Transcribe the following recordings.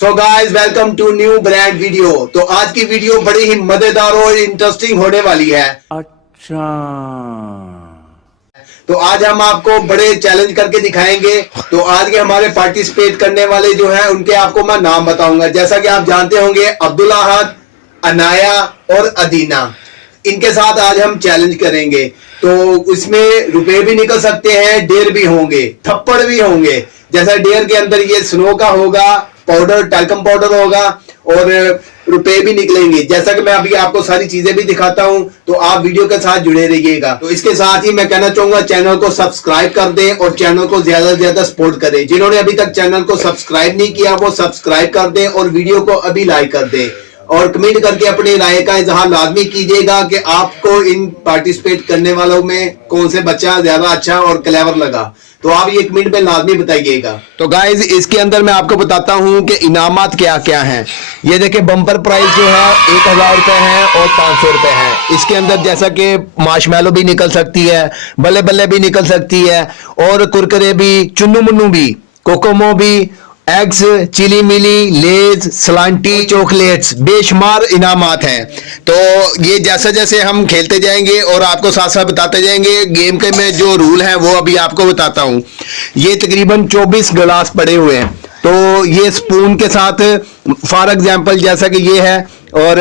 So guys welcome to new brand video. तो आज की वीडियो बड़ी ही मजेदार और इंटरेस्टिंग होने वाली है। अच्छा, तो आज हम आपको बड़े चैलेंज करके दिखाएंगे। तो आज के हमारे पार्टिसिपेट करने वाले जो हैं उनके आपको मैं नाम बताऊंगा। जैसा कि आप जानते होंगे अब्दुल अहद, अनाया और अदीना, इनके साथ आज हम चैलेंज करेंगे। तो इसमें रुपए भी निकल सकते हैं, डेर भी होंगे, थप्पड़ भी होंगे। जैसा डेर के अंदर ये स्नो का होगा, पाउडर टैल्कम पाउडर होगा और रुपए भी निकलेंगे। जैसा कि मैं अभी आपको सारी चीजें भी दिखाता हूं, तो आप वीडियो के साथ जुड़े रहिएगा। तो इसके साथ ही मैं कहना चाहूंगा चैनल को सब्सक्राइब कर दें और चैनल को ज्यादा से ज्यादा सपोर्ट करें। जिन्होंने अभी तक चैनल को सब्सक्राइब नहीं किया वो सब्सक्राइब कर दें और वीडियो को अभी लाइक कर दें और कमेंट करके अपनी राय का इजहार लाजमी कीजिएगा कि आपको इन पार्टिसिपेट करने वालों में कौन से बच्चा ज्यादा अच्छा और क्लेवर लगा। तो आप ये कमेंट में लाजमी बताइएगा। तो गाइज इसके अंदर मैं आपको बताता हूं कि इनामात क्या क्या हैं। ये देखिए बम्पर प्राइस जो है 1000 रुपए है और 500 रुपए है। इसके अंदर जैसा कि मार्शमैलो भी निकल सकती है, बल्ले बल्ले भी निकल सकती है और कुरकुरे भी, चुन्नू मुन्नू भी, कोकोमो भी, एग्स, चिली मिली, लेज, सलांटी, चॉकलेट्स, बेशुमार इनामात हैं। तो ये जैसे जैसे हम खेलते जाएंगे और आपको साथ साथ बताते जाएंगे। गेम के में जो रूल हैं वो अभी आपको बताता हूँ। ये तकरीबन 24 गिलास पड़े हुए हैं। तो ये स्पून के साथ फॉर एग्जांपल जैसा कि ये है और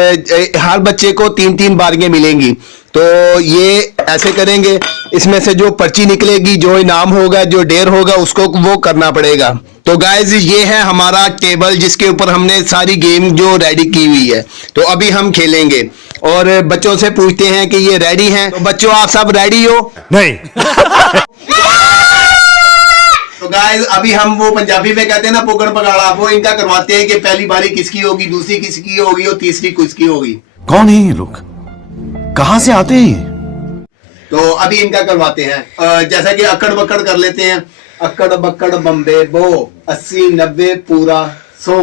हर बच्चे को 3-3 बारियां मिलेंगी। तो ये ऐसे करेंगे, इसमें से जो पर्ची निकलेगी, जो इनाम होगा, जो डेर होगा, उसको वो करना पड़ेगा। तो गाइज ये है हमारा टेबल जिसके ऊपर हमने सारी गेम जो रेडी की हुई है। तो अभी हम खेलेंगे और बच्चों से पूछते हैं कि ये रेडी हैं। तो बच्चों आप सब रेडी हो? नहीं। तो गाइस अभी हम वो पंजाबी में कहते हैं ना पकड़ पगाड़ा, वो इनका करवाते हैं कि पहली बारी किसकी होगी, दूसरी किसकी होगी और तीसरी किसकी होगी। कौन है ये लोग, कहां से आते हैं? तो अभी इनका करवाते हैं। जैसा कि अक्कड़ बक्कड़ कर लेते हैं। अक्कड़ बक्कड़ बम्बे बो 80 90 पूरा 100।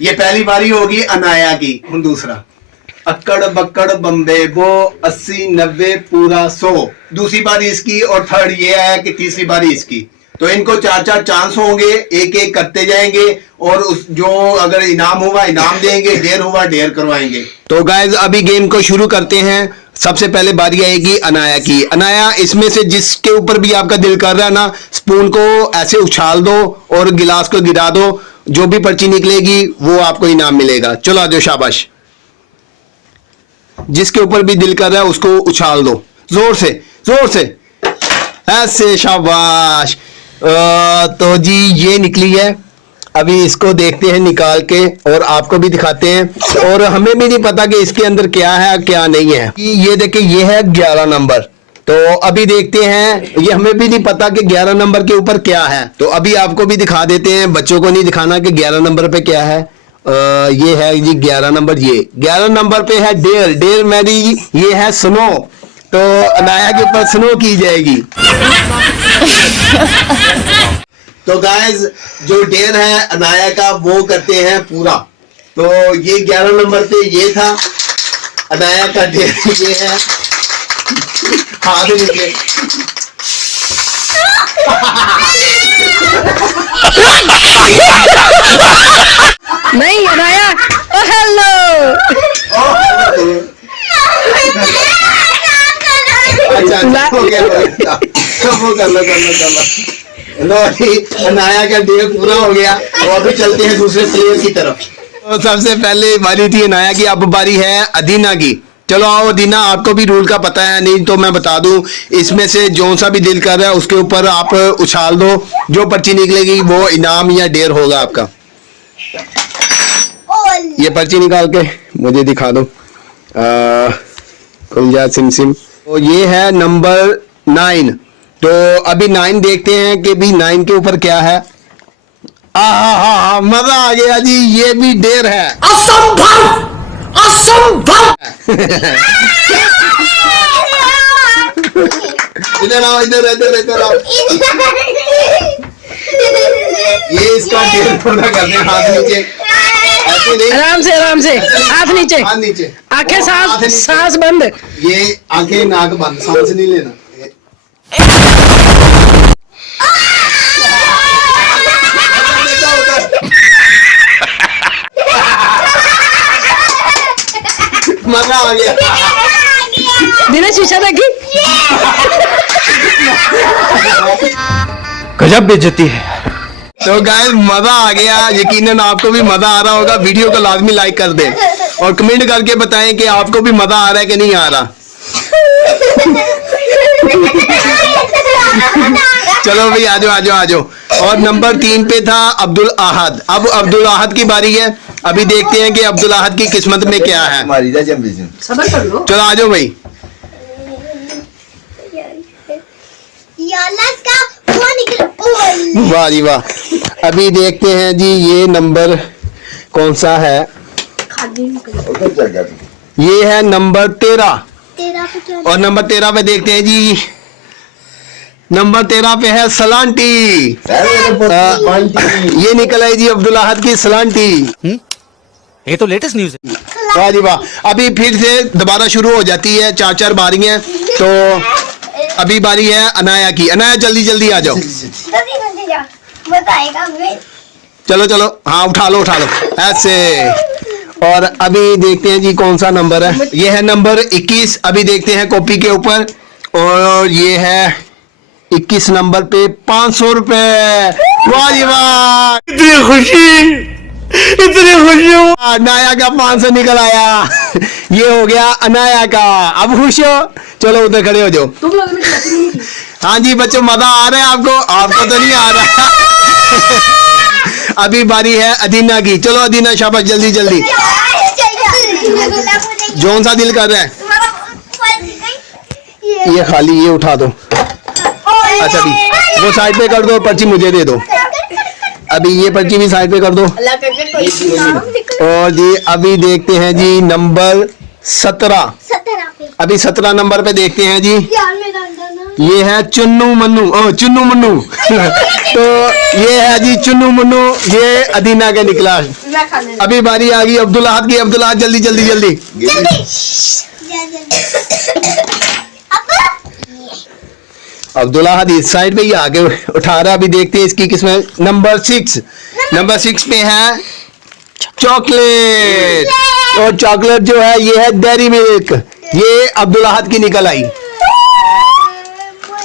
ये पहली बारी होगी अनाया की। दूसरा अक्कड़ बक्कड़ बम्बे बो 80 90 पूरा 100। दूसरी बारी इसकी और थर्ड ये है कि तीसरी बारी इसकी। तो इनको 4-4 चांस होंगे, एक एक करते जाएंगे और उस जो अगर इनाम हुआ इनाम देंगे, डेर हुआ डेर करवाएंगे। तो गाइज अभी गेम को शुरू करते हैं। सबसे पहले बारी आएगी अनाया की। अनाया इसमें से जिसके ऊपर भी आपका दिल कर रहा है ना, स्पून को ऐसे उछाल दो और गिलास को गिरा दो। जो भी पर्ची निकलेगी वो आपको इनाम मिलेगा। चलो आ जाओ, शाबाश। जिसके ऊपर भी दिल कर रहा है उसको उछाल दो, जोर से जोर से, ऐसे, शाबाश। तो जी ये निकली है। अभी इसको देखते हैं निकाल के और आपको भी दिखाते हैं। और हमें भी नहीं पता कि इसके अंदर क्या है क्या नहीं है। ये देखिए ये है 11 नंबर। तो अभी देखते हैं, ये हमें भी नहीं पता कि 11 नंबर के ऊपर क्या है। तो अभी आपको भी दिखा देते हैं, बच्चों को नहीं दिखाना कि 11 नंबर पे क्या है। ये है जी 11 नंबर। ये 11 नंबर पे है डेर। डेर मेरी ये है स्नो। तो अनाया के ऊपर स्नो की जाएगी। तो गाइज जो डेर है अनाया का वो करते हैं पूरा। तो ये 11 नंबर पे ये था अनाया का डेर। ये है हाथ नीचे। नहीं अनाया, ओ हेलो। अच्छा हो गया, वो कर लो। लो जी अनाया का डेर पूरा हो गया। और अभी चलते हैं दूसरे प्लेयर की तरफ। तो सबसे पहले बारी थी अनाया की, अब बारी है अदीना की। चलो आओ अदीना, आपको भी रूल का पता है, नहीं तो मैं बता दूं। इसमें से जो सा भी दिल कर रहा है उसके ऊपर आप उछाल दो। जो पर्ची निकलेगी वो इनाम या डेर होगा आपका। ये पर्ची निकाल के मुझे दिखा दो। खुल जा सिम सिम। तो ये है नंबर 9। तो अभी 9 देखते हैं कि भी 9 के ऊपर क्या है। मजा आ गया जी, ये भी डेर है। असंभव असंभव। इधर आओ, इधर इधर इधर आओ। ये इसका डेर पूरा करते हैं। हाथ नीचे, ऐसे नहीं, आराम से आराम से, हाथ नीचे, हाथ नीचे, आंखें सांस बंद। ये आंखें नाक बंद, सांस नहीं लेना। आ गया। दिनेश शीशा देखी। गजब बेइज्जती है। तो गाइस मजा आ गया, यकीनन आपको भी मजा आ रहा होगा। वीडियो को लाजमी लाइक कर दें और कमेंट करके बताएं कि आपको भी मजा आ रहा है कि नहीं आ रहा। चलो भाई आजो आजो आजो। और नंबर 3 पे था अब्दुल अहद। अब अब्दुल अहद की बारी है। अभी देखते हैं कि अब्दुल अहद की किस्मत में क्या है। सबर कर लो। चलो आजो भाई। वाह जी वाह। अभी देखते हैं जी ये नंबर कौन सा है। ये है नंबर 13 और नंबर 13 पे देखते हैं जी। नंबर 13 पे है सलांटी। ये निकल आई जी अब्दुल अहद की सलांटी। ये तो लेटेस्ट न्यूज है। वाह जी वाह। अभी फिर से दोबारा शुरू हो जाती है, 4-4 बारियां। तो अभी बारी है अनाया की। अनाया जल्दी जल्दी आ जाओ। बताएगा हमें। चलो चलो हाँ उठा लो ऐसे। और अभी देखते हैं जी कौन सा नंबर है। ये है नंबर 21। अभी देखते हैं कॉपी के ऊपर। और ये है 21 नंबर पे 500 रुपए। वाह जी वाह। इतनी खुशी अनाया का 500 निकल आया। ये हो गया अनाया का। अब खुश हो? चलो उधर खड़े हो जाओ। तुम लोग ने खिलाती नहीं थी। हाँ जी बच्चों मजा आ रहा है आपको? आपको तो नहीं आ रहा। अभी बारी है अदीना की। चलो अदीना शाबाश जल्दी जल्दी। जौन सा दिल कर रहा है। ये खाली ये उठा दो। अच्छा जी वो साइड पे कर दो, पर्ची मुझे दे दो। अभी ये पर्ची भी साइड पे कर दो। और जी अभी देखते हैं जी नंबर 17। अभी 17 नंबर पे देखते हैं जी। ये है चुन्नू मन्नू। ओ चुन्नू मन्नू। तो ये है जी चुन्नू मन्नू। ये अदीना के निकला। अभी बारी आ गई अब्दुल अहद की। अब्दुल अहद जल्दी जल्दी जल्दी। अब्दुल अहद इस साइड पे ही आगे उठा रहा। अभी देखते हैं इसकी किस्मत। नंबर 6। नंबर 6 पे है चॉकलेट। और चॉकलेट जो है ये है डेयरी मिल्क। ये अब्दुल अहद की निकल आई।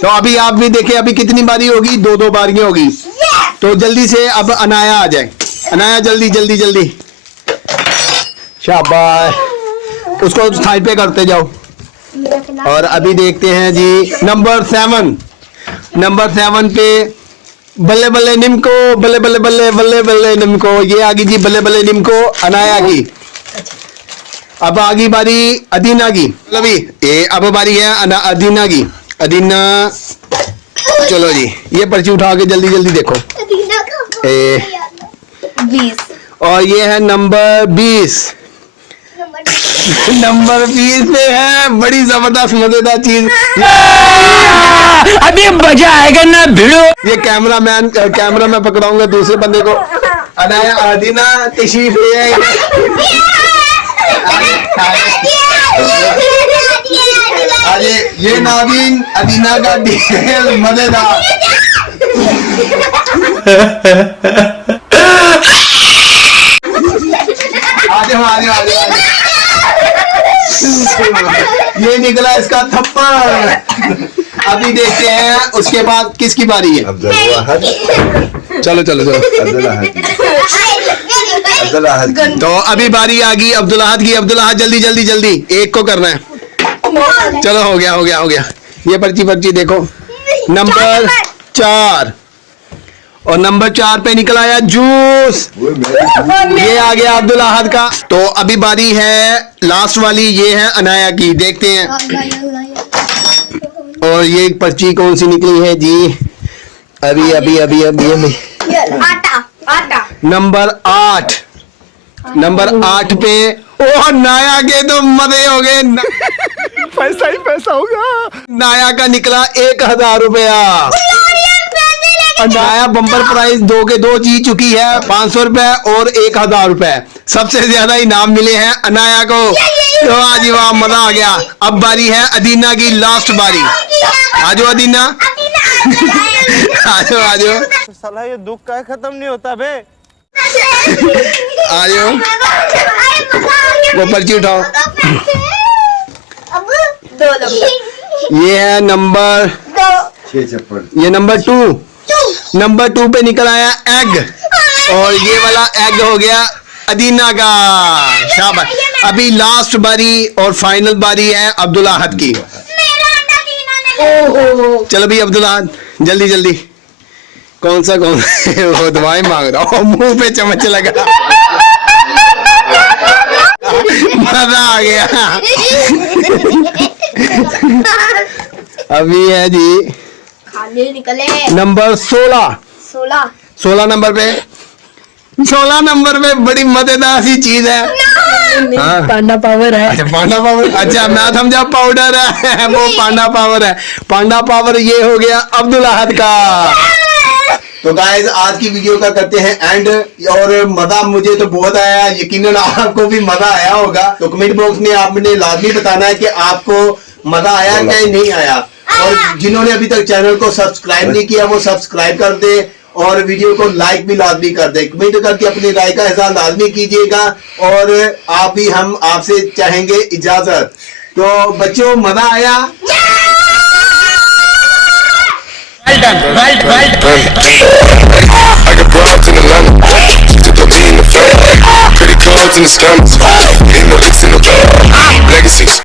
तो अभी आप भी देखें अभी कितनी बारी होगी। 2-2 बारियां होगी। तो जल्दी से अब अनाया आ जाए। अनाया जल्दी जल्दी जल्दी। शाबाश। उसको साइड पे करते जाओ। और अभी देखते हैं जी नंबर 7। नंबर 7 पे बल्ले बल्ले निमको। बल्ले बल्ले बल्ले बल्ले बल्ले निमको। ये आ गई जी बल्ले बल्ले निमको अनाया की। अब आ गई बारी अदीना की। अभी अब बारी है अदीना की। अदीना चलो जी ये पर्ची उठा के जल्दी जल्दी देखो। 20। और ये है नंबर 20। नंबर 20 पे है बड़ी जबरदस्त मजेदार चीज। अभी मजा आएगा ना भिड़ो। ये कैमरा मैं पकड़ाऊंगा दूसरे बंदे को। अनाया अदीना तशरीफ ले आए। आज ये नावीन अदीना का डील मजेदार। ये निकला इसका थप्पड़। अभी देखते हैं उसके बाद किसकी बारी है। चलो चलो चलो। तो अभी बारी आ गई अब्दुल अहद की। अब्दुल अहद जल्दी जल्दी जल्दी एक को करना है। चलो हो गया हो गया हो गया। ये पर्ची देखो। नंबर 4। और नंबर 4 पे निकल आया जूस। ये आ गया अब्दुल अहद का। तो अभी बारी है लास्ट वाली। ये है अनाया की। देखते हैं। और ये पर्ची कौन सी निकली है जी। अभी अभी अभी अभी अभी आटा। नंबर 8। नंबर 8 पे ओह नाया के तो मजे हो गए। पैसा ही पैसा होगा। नाया का निकला 1000 रुपया। नाया बम्पर प्राइस 2 के 2 जीत चुकी है। 500 रुपए और 1000 रुपए। सबसे ज्यादा इनाम मिले हैं अनाया को। तो आज वाह मजा आ गया। अब बारी है अदीना की। लास्ट बारी। आजो अदीना। आजो आजो। साला ये दुख का खत्म नहीं होता बे। आजो वो पर्ची उठाओ। 2 नंबर। ये है नंबर 2 ये नंबर 2। नंबर 2 पे निकल आया एग, और ये वाला एग हो गया अदीना का। शाबाश। अभी लास्ट बारी और फाइनल बारी है अब्दुल अहद की। मेरा आटा दीना नहीं। चलो भी अब्दुल अहद, जल्दी जल्दी। कौन सा वो दवाएं मांग रहा हूँ, मुंह पे चम्मच लगा। मजा आ गया। अभी है जी खाने निकले। नंबर 16। 16 16 नंबर पे 16 नंबर पे बड़ी मजेदार सी चीज है। हाँ। पांडा पावर है। अच्छा पांडा पावर, अच्छा मैं समझा पाउडर है, वो पांडा पावर है। पांडा पावर ये हो गया अब्दुल अहद का। तो गाइस आज की वीडियो का करते हैं एंड, और मजा मुझे तो बहुत आया, यकीनन आपको भी मजा आया होगा। तो कमेंट बॉक्स में आपने लाजमी बताना है कि आपको मजा आया क्या नहीं आया, और जिन्होंने अभी तक चैनल को सब्सक्राइब नहीं किया वो सब्सक्राइब कर दे, और वीडियो को लाइक भी लाजमी कर दे। कमेंट करके अपनी राय का इज़हार लाजमी कीजिएगा, और आप भी हम आपसे चाहेंगे इजाजत। तो बच्चों मजा आया? I got broads in Atlanta, to the lean, the fat, credit cards in the scammers, ain't no licks in the legacy.